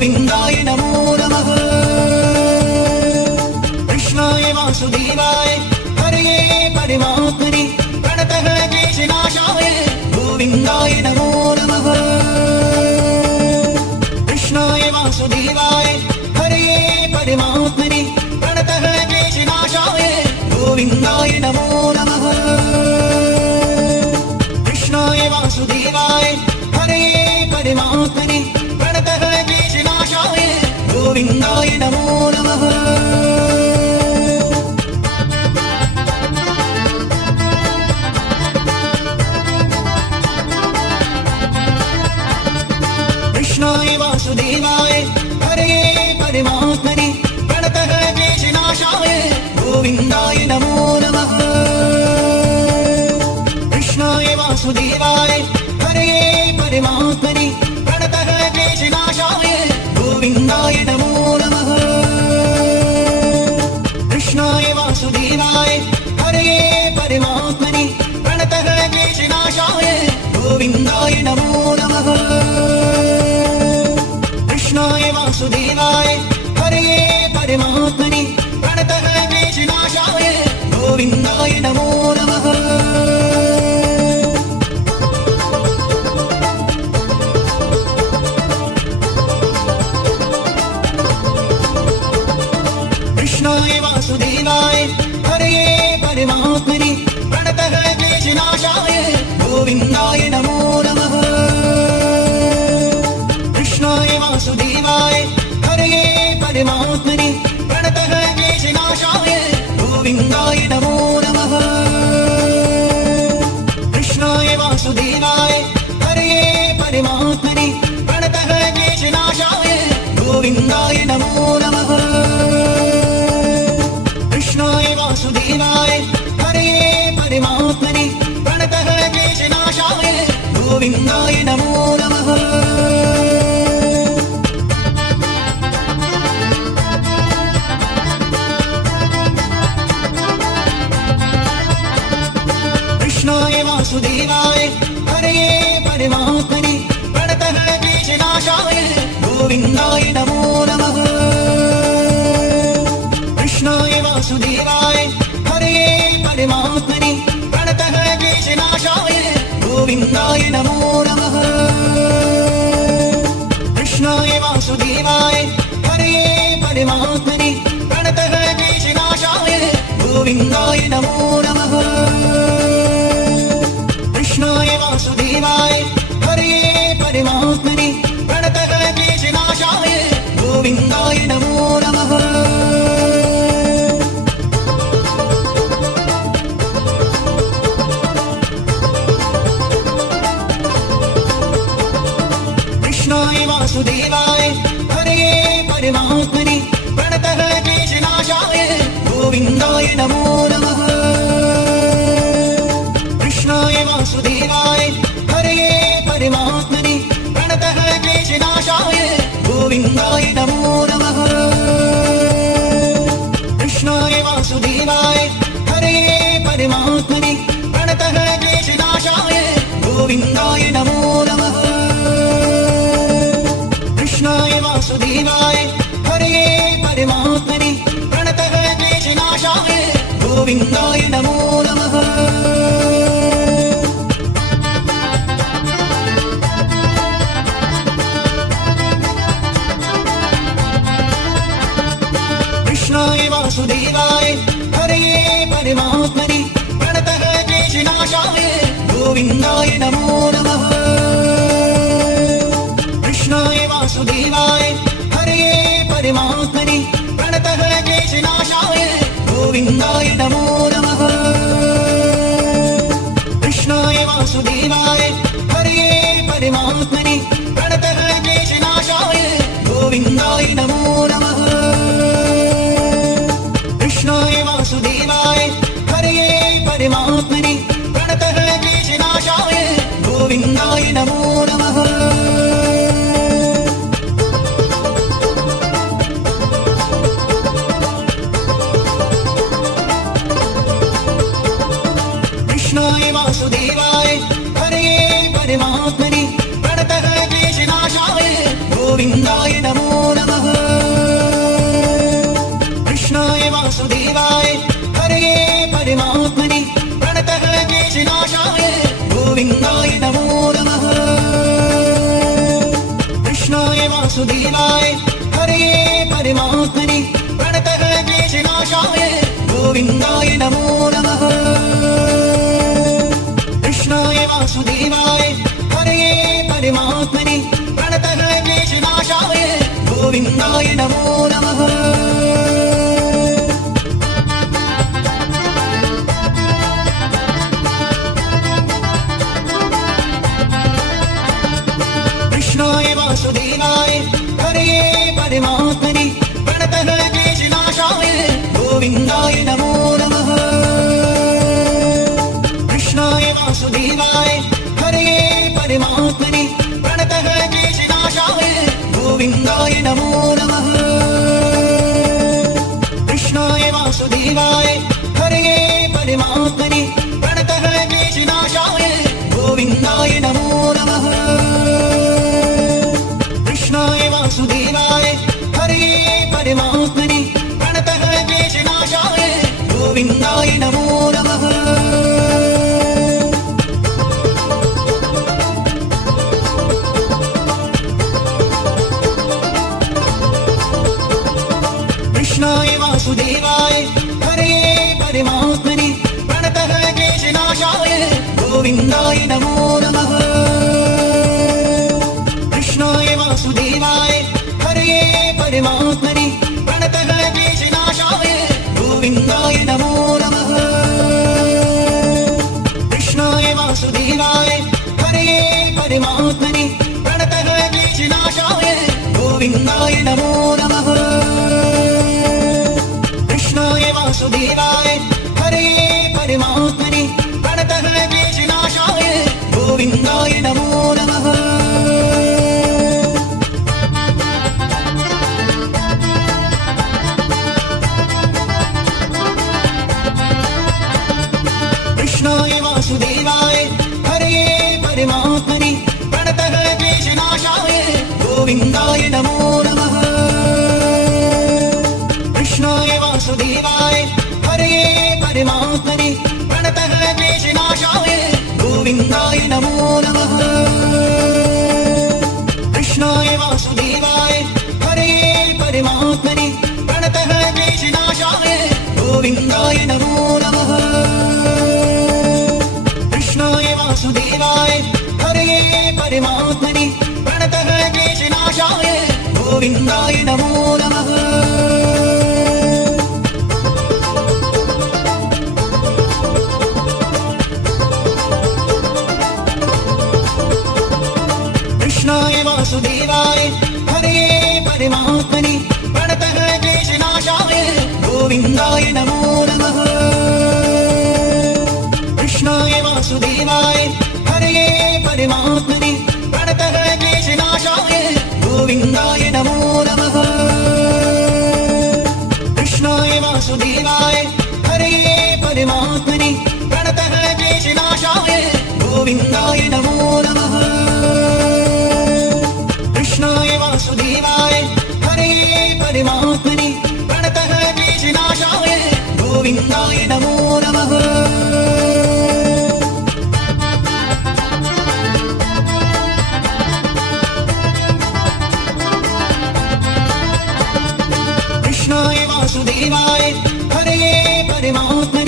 गोविन्दाय नमो नमः। कृष्णाय वासुदेवाय हरये परमात्मने प्रणतः क्लेशनाशाय गोविन्दाय नमो नमः। कृष्णाय वासुदेवाय हरये परमात्मने प्रणतः क्लेशनाशाय गोविन्दाय नमो नमः। कृष्णाय वासुदेवाय हरये परमात्मने प्रणतः क्लेशनाशाय गोविन्दाय नमो नमः। कृष्णाय वासुदेवाय हरये परमात्मने प्रणतः क्लेशनाशाय गोविन्दाय नमो नमः। कृष्णाय वासुदेवाय हरये परमात्मने प्रणतः क्लेशनाशाय गोविन्दाय नमो नमः। कृष्णाय वासुदेवाय हरये परमात्मने प्रणतः क्लेशनाशाय गोविन्दाय नमो नमः। कृष्णाय वासुदेवाय हरये परमात्मने प्रणतः क्लेशनाशाय गोविन्दाय नमो नमः। कृष्णाय वासुदेवाय हरये परमात्मने प्रणतः क्लेशनाशाय गोविन्दाय नमो नमः। कृष्णाय वासुदेवाय हरये परमात्मने प्रणतः क्लेशनाशाय गोविन्दाय नमो नमः। कृष्णाय वासुदेवाय हरये परमात्मने प्रणतः क्लेशनाशाय गोविन्दाय नमो नमः। कृष्णाय वासुदेवाय हरये परमात्मने प्रणतः क्लेशनाशाय गोविन्दाय नमो नमः। कृष्णाय वासुदेवाय हरये परमात्मने प्रणतः क्लेशनाशाय गोविन्दाय नमो नमः। कृष्णाय वासुदेवाय हरये परमात्मने प्रणतः क्लेशनाशाय गोविन्दाय नमो नमः। कृष्णाय वासुदेवाय हरये परमात्मने प्रणतः क्लेशनाशाय गोविन्दाय नमो नमः। कृष्णाय वासुदेवाय हरये परमात्मने प्रणतः क्लेशनाशाय गोविन्दाय नमो नमः। कृष्णाय वासुदेवाय हरये परमात्मने प्रणतः क्लेशनाशाय गोविन्दाय नमो नमः। कृष्णाय वासुदेवाय हरये परमात्मने प्रणतः क्लेशनाशाय गोविन्दाय नमो नमः। कृष्णाय वासुदेवाय हरये परमात्मने प्रणतः क्लेशनाशाय गोविन्दाय नमो नमः। कृष्णाय वासुदेवाय हरये परमात्मने प्रणतः क्लेशनाशाय गोविन्दाय नमो नमः। कृष्णाय वासुदेवाय हरये परमात्मने प्रणतः क्लेशनाशाय गोविन्दाय नमो नमः। कृष्णाय वासुदेवाय हरये परमात्मने प्रणतः क्लेशनाशाय गोविन्दाय नमो नमः। कृष्णाय वासुदेवाय हरये परमात्मने प्रणतः क्लेशनाशाय गोविन्दाय नमो नमः। कृष्णाय वासुदेवाय हरये परमात्मने प्रणतः क्लेशनाशाय गोविन्दाय नमो नमः। कृष्णाय वासुदेवाय हरये परमात्मने प्रणतः क्लेशनाशाय गोविन्दाय नमो वासुदेवाय हरे परमात्मने प्रणतः क्लेशनाशाय गोविन्दाय नमो नमः कृष्णाय वासुदेवाय हरे परमात्मने प्रणतः क्लेशनाशाय गोविन्दाय नमो नमः कृष्णाय वासुदेवाय हरे परमात्मने प्रणतः क्लेशनाशाय गोविन्दाय नमो नमः कृष्णाय वासुदेवाय हरे परमात्मने प्रणतः क्लेशनाशाय गोविन्दाय नमो नमः कृष्णाय वासुदेवाय हरे परमात्मने प्रणतः क्लेशनाशाय गोविन्दाय नमो नमः कृष्णाय वासुदेवाय हरे परमात्मने प्रणतः क्लेशनाशाय गोविन्दाय नमो नमः कृष्णाय वासुदेवाय हरे परमात्मने प्रणतः क्लेशनाशाय गोविन्दाय नमो नमः कृष्णाय वासुदेवाय हरे परमात्मने प्रणतः क्लेशनाशाय गोविन्दाय नमो नमः कृष्णाय वासुदेवाय हरे परमात्मने प्रणतः क्लेशनाशाय गोविन्दाय नमो नमः कृष्णाय वासुदेवाय हरे परमात्मने प्रणतः क्लेशनाशाय गोविन्दाय नमो नमः कृष्णाय वासुदेवाय हरे परमात्मने प्रणतः क्लेशनाशाय गोविन्दाय नमो नमः कृष्णाय वासुदेवाय हरे परमात्मने प्रणतः क्लेशनाशाय गोविन्दाय नमो नमः कृष्णाय वासुदेवाय हरे परमात्मने प्रणतः क्लेशनाशाय गोविन्दाय नमो नमः कृष्णाय वासुदेवाय हरे परमात्मने प्रणतः क्लेशनाशाय गोविन्दाय नमो नमः कृष्णाय वासुदेवाय हरे परमात्मने प्रणतः क्लेशनाशाय गोविन्दाय नमो नमः कृष्णाय वासुदेवाय हरे परमात्मने प्रणतः क्लेशनाशाय गोविन्दाय नमो नमः कृष्णाय वासुदेवाय हरे परमात्मने प्रणतः क्लेशनाशाय गोविन्दाय नमो नमः कृष्णाय वासुदेवाय हरे परमात्मने प्रणतः क्लेशनाशाय गोविन्दाय नमो नमः कृष्णाय वासुदेवाय हरे परमात्मने